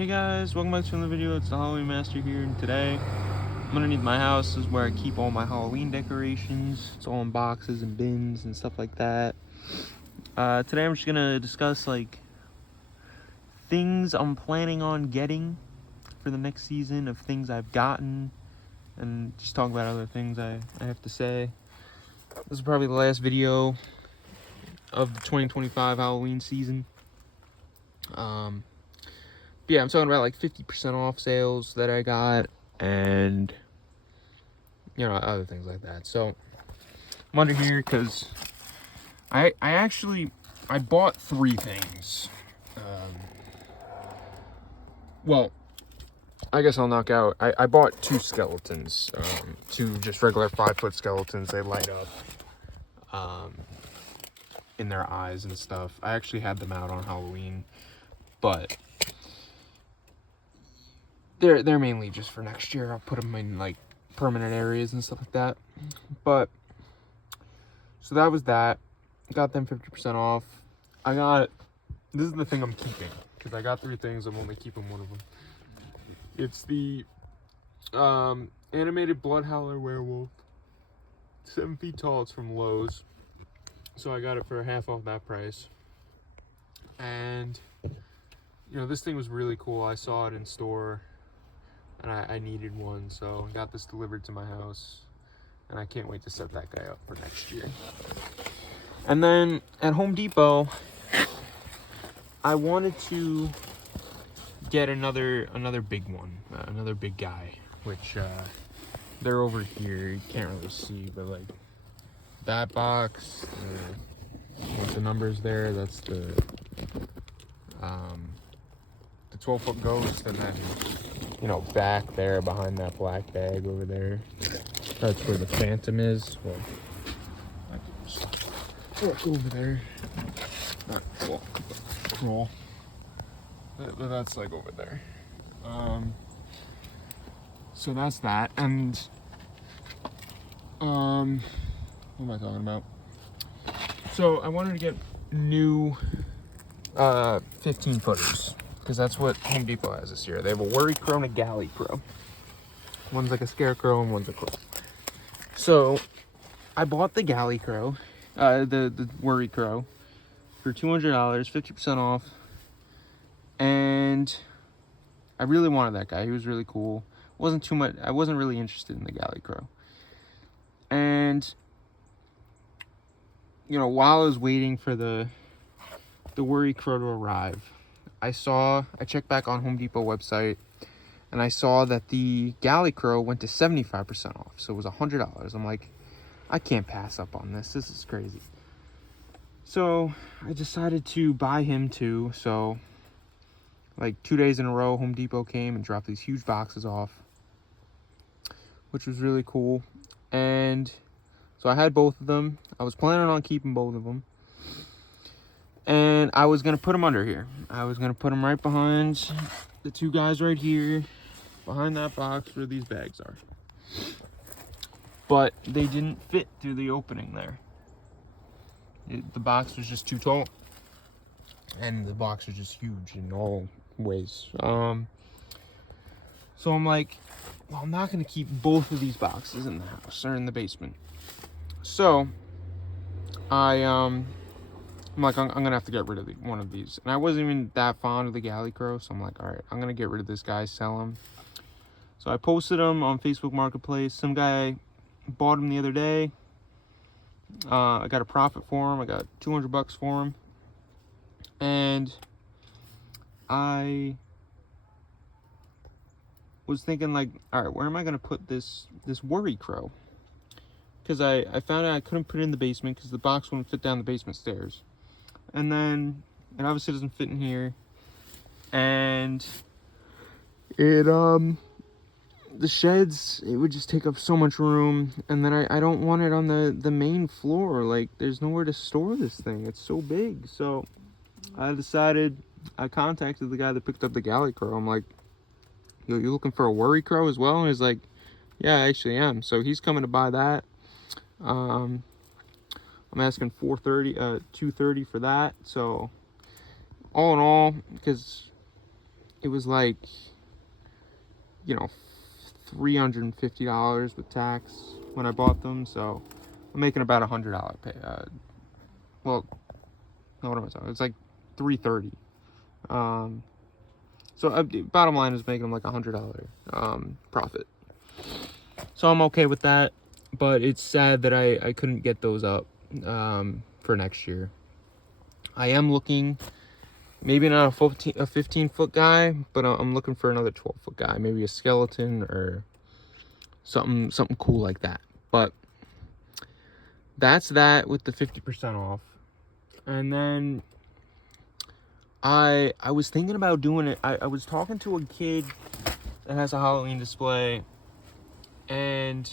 Hey guys, welcome back to another video. It's the Halloween Master here, and today I'm underneath my house. This is where I keep all my Halloween decorations. It's all in boxes and bins and stuff like that. Today I'm just gonna discuss like things I'm planning on getting for the next season, of things I've gotten, and just talk about other things I have to say. This is probably the last video of the 2025 Halloween season. Yeah, I'm talking about like 50% off sales that I got, and other things like that. So I'm under here because I bought three things. Well, I guess I'll knock out. I bought two skeletons, two just regular 5-foot skeletons. They light up in their eyes and stuff. I actually had them out on Halloween, but they're mainly just for next year. I'll put them in like permanent areas and stuff like that. But so that was that. Got them 50% off. This is the thing I'm keeping, because I got three things. I'm only keeping one of them. It's the animated Blood Howler werewolf, 7 feet tall. It's from Lowe's, so I got it for half off that price. And this thing was really cool. I saw it in store and I needed one, so I got this delivered to my house, and I can't wait to set that guy up for next year. And then at Home Depot, I wanted to get another big one, another big guy, which they're over here. You can't really see, but like that box with the numbers there, that's the 12-foot ghost, and then back there behind that black bag over there, that's where the phantom is. Well, I can just walk over there, not walk, but crawl. But that's like over there. So that's that. And what am I talking about? So I wanted to get new 15 footers, because that's what Home Depot has this year. They have a Worry Crow and a Galley Crow. One's like a scarecrow and one's a crow. So I bought the Galley Crow, the Worry Crow, for $200, 50% off. And I really wanted that guy. He was really cool. Wasn't too much. I wasn't really interested in the Galley Crow. And while I was waiting for the Worry Crow to arrive, I checked back on Home Depot website, and I saw that the Galley Crow went to 75% off. So it was $100. I'm like, I can't pass up on this. This is crazy. So I decided to buy him too. So like 2 days in a row, Home Depot came and dropped these huge boxes off, which was really cool. And so I had both of them. I was planning on keeping both of them. And I was going to put them under here. I was going to put them right behind the two guys right here, behind that box where these bags are. But they didn't fit through the opening there. The box was just too tall. And the box was just huge in all ways. So I'm like, well, I'm not going to keep both of these boxes in the house or in the basement. So I'm like, I'm gonna have to get rid of one of these. And I wasn't even that fond of the Galley Crow, so I'm like, all right, I'm gonna get rid of this guy, sell him. So I posted him on Facebook Marketplace. Some guy bought him the other day. I got a profit for him. I got $200 for him. And I was thinking, like, all right, where am I gonna put this Worry Crow? Because I found out I couldn't put it in the basement because the box wouldn't fit down the basement stairs. And then it obviously doesn't fit in here. And it the sheds, it would just take up so much room. And then I don't want it on the main floor. Like, there's nowhere to store this thing. It's so big. So I contacted the guy that picked up the Galley Crow. I'm like, yo, you looking for a Worry Crow as well? And he's like, yeah, I actually am. So he's coming to buy that. I'm asking $230 for that. So all in all, because it was like, you know, $350 with tax when I bought them. So I'm making about $100 pay. Well, no, what am I talking? It's like $330. So bottom line is making them like $100 profit. So I'm okay with that, but it's sad that I couldn't get those up for next year. I am looking, maybe not a 15-foot guy, but I'm looking for another 12-foot guy, maybe a skeleton or something cool like that. But that's that with the 50% off. And then I was thinking about doing it. I was talking to a kid that has a Halloween display, and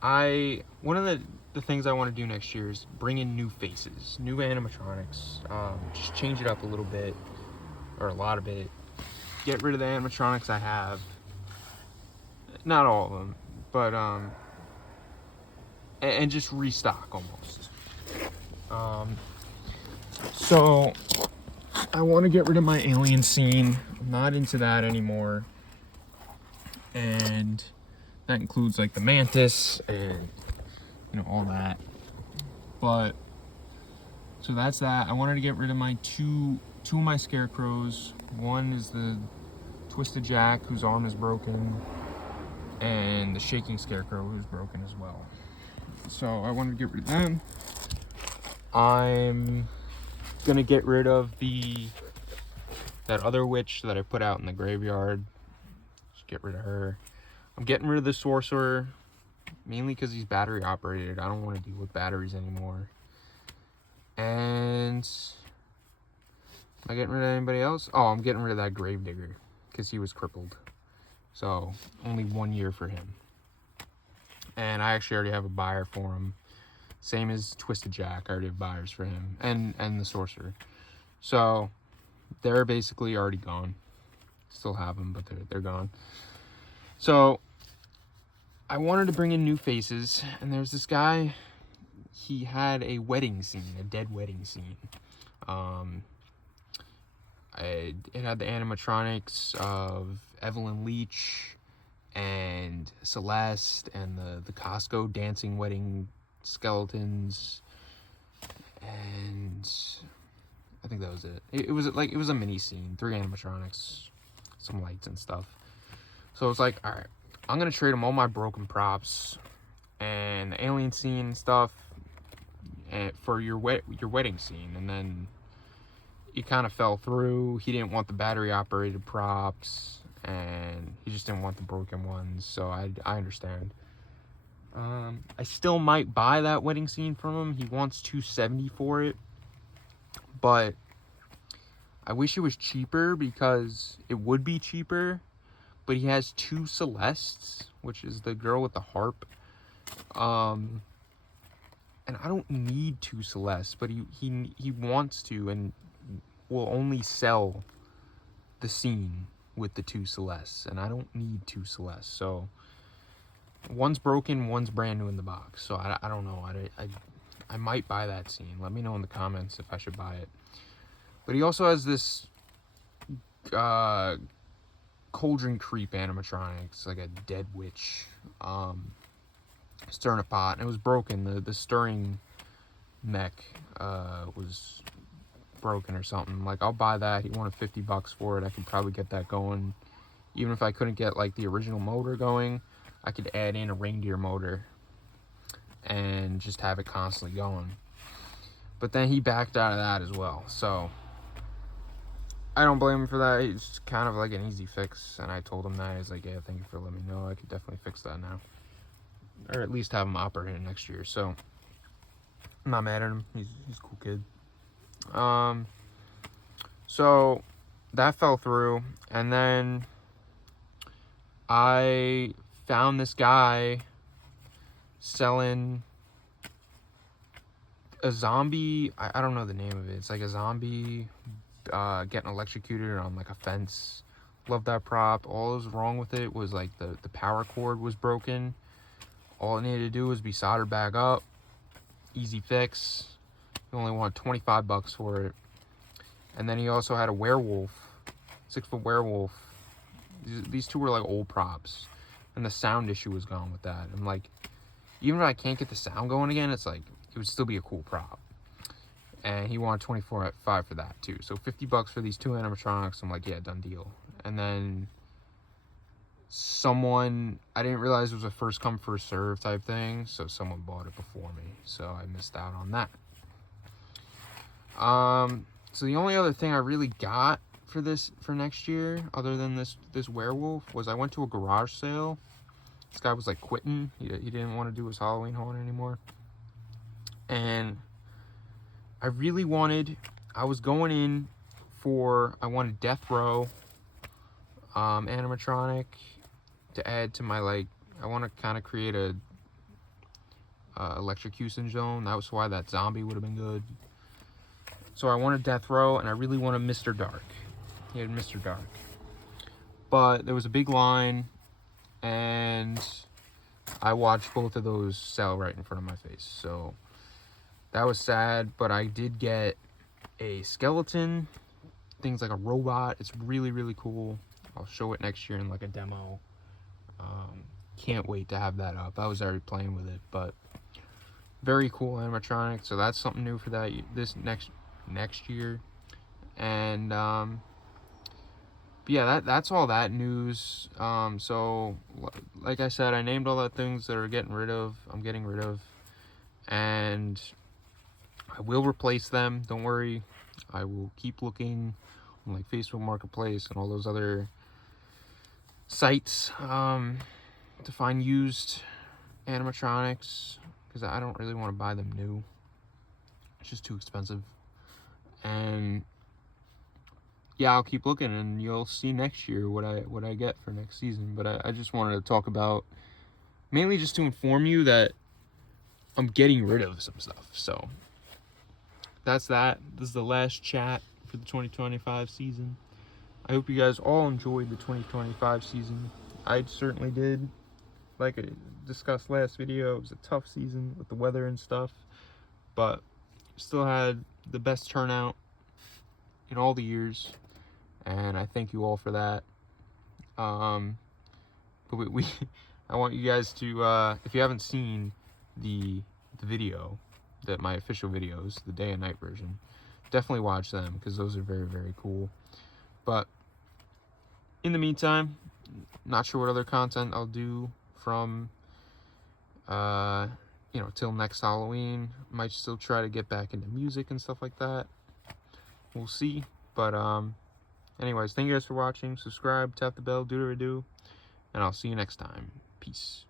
one of the things I want to do next year is bring in new faces, new animatronics, just change it up a little bit, or a lot of it, get rid of the animatronics I have, not all of them, but and just restock almost. So I want to get rid of my alien scene. I'm not into that anymore, and that includes like the mantis and all that. But so that's that. I wanted to get rid of my two of my scarecrows. One is the Twisted Jack, whose arm is broken, and the Shaking Scarecrow, who's broken as well. So I wanted to get rid of them. I'm gonna get rid of that other witch that I put out in the graveyard. Just get rid of her. I'm getting rid of the sorcerer, mainly because he's battery operated. I don't want to deal with batteries anymore. And am I getting rid of anybody else? Oh, I'm getting rid of that gravedigger because he was crippled. So only 1 year for him. And I actually already have a buyer for him. Same as Twisted Jack. I already have buyers for him. And the sorcerer. So they're basically already gone. Still have them, but they're gone. So I wanted to bring in new faces, and there's this guy. He had a wedding scene, a dead wedding scene. It had the animatronics of Evelyn Leach and Celeste and the Costco dancing wedding skeletons, and I think that was it. It was a mini scene, 3 animatronics, some lights and stuff. So it's like, all right, I'm gonna trade him all my broken props and the alien scene and stuff, and for your wedding scene. And then he kind of fell through. He didn't want the battery operated props, and he just didn't want the broken ones. So I understand. I still might buy that wedding scene from him. He wants $270 for it, but I wish it was cheaper, because it would be cheaper. But he has 2 Celestes, which is the girl with the harp. And I don't need 2 Celestes, but he wants to, and will only sell the scene with the 2 Celestes, and I don't need 2 Celestes. So one's broken, one's brand new in the box. So I don't know. I might buy that scene. Let me know in the comments if I should buy it. But he also has this Cauldron Creep animatronics, like a dead witch, stirring a pot, and it was broken. The stirring mech was broken or something. Like, I'll buy that. He wanted $50 for it. I could probably get that going. Even if I couldn't get like the original motor going, I could add in a reindeer motor and just have it constantly going. But then he backed out of that as well. So I don't blame him for that. It's kind of like an easy fix, and I told him that. He's like, yeah, thank you for letting me know. I could definitely fix that now, or at least have him operating next year. So I'm not mad at him. He's a cool kid. So that fell through, and then I found this guy selling a zombie. I don't know the name of it. It's like a zombie getting electrocuted on like a fence. Love that prop. All that was wrong with it was like the power cord was broken. All it needed to do was be soldered back up. Easy fix. He only wanted $25 for it. And then he also had a werewolf 6-foot werewolf. These two were like old props, and the sound issue was gone with that. I'm like, even if I can't get the sound going again, it's like it would still be a cool prop. And he wanted 24 at 5 for that too. So $50 for these two animatronics. I'm like, yeah, done deal. And then someone, I didn't realize it was a first come first serve type thing, so someone bought it before me, so I missed out on that. So the only other thing I really got for next year, other than this werewolf, was I went to a garage sale. This guy was like quitting. He didn't want to do his Halloween haunt anymore, and I was going in for, I wanted Death Row animatronic to add to my, like, I want to kind of create a electrocution zone. That was why that zombie would have been good. So I wanted Death Row, and I really wanted Mr. Dark. He had Mr. Dark. But there was a big line, and I watched both of those sell right in front of my face. So that was sad, but I did get a skeleton, things like a robot. It's really, really cool. I'll show it next year in like a demo. Can't wait to have that up. I was already playing with it, but very cool animatronic. So that's something new for this next year. And but yeah, that's all that news. So like I said, I named all the things that I'm getting rid of, and I will replace them. Don't worry. I will keep looking on like Facebook Marketplace and all those other sites to find used animatronics, because I don't really want to buy them new. It's just too expensive. And yeah, I'll keep looking, and you'll see next year what I get for next season. But I just wanted to talk about, mainly just to inform you that I'm getting rid of some stuff. So that's that. This is the last chat for the 2025 season. I hope you guys all enjoyed the 2025 season. I certainly did. Like I discussed last video, it was a tough season with the weather and stuff, but still had the best turnout in all the years, and I thank you all for that. But I want you guys to, if you haven't seen the video, my official videos, the day and night version, definitely watch them, because those are very, very cool. But in the meantime, not sure what other content I'll do from till next Halloween. Might still try to get back into music and stuff like that. We'll see. But anyways, thank you guys for watching. Subscribe, tap the bell, do-do-do, and I'll see you next time. Peace.